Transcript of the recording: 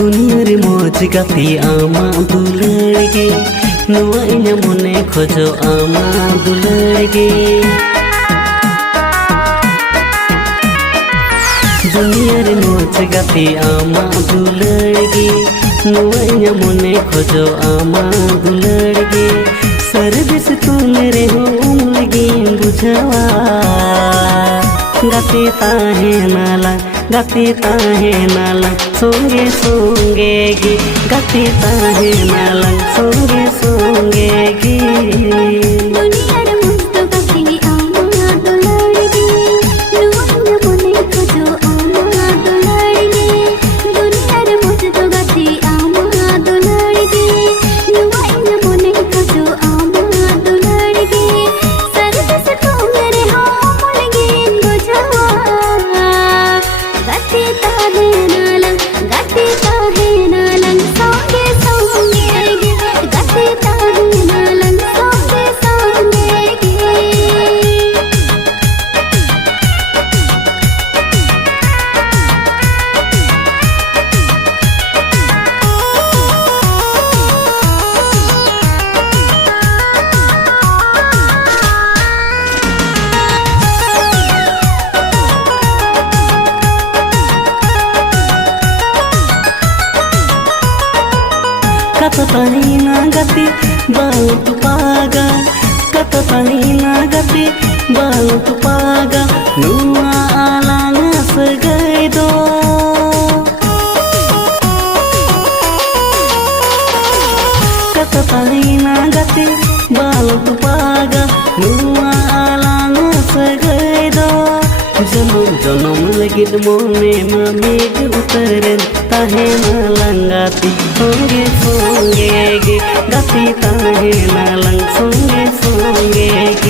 दुनिया रे मौज गाती आमा दुलार गे नुआ इना मने खोजो आमा दुलार गे दुनिया रे मौज गाती आमा दुलार गे नुआ इना मने खोजो आमा दुलार गे सर्विस तुले रे हो उमलगी बुझावा गाती ताहे नाला गाती ताहे नाला सोंगे सोंगे गे गाती ताहे नाला सोंगे सोंगे गे kata tani nagati balu tu paga kata tani nagati balu tu paga nua alanga segai do kata tani nagati balu tu paga nua alanga segai do janam janam legit mone mamig utaren tahe nalang gati songe songe ge gati tahe nalang songe songe ge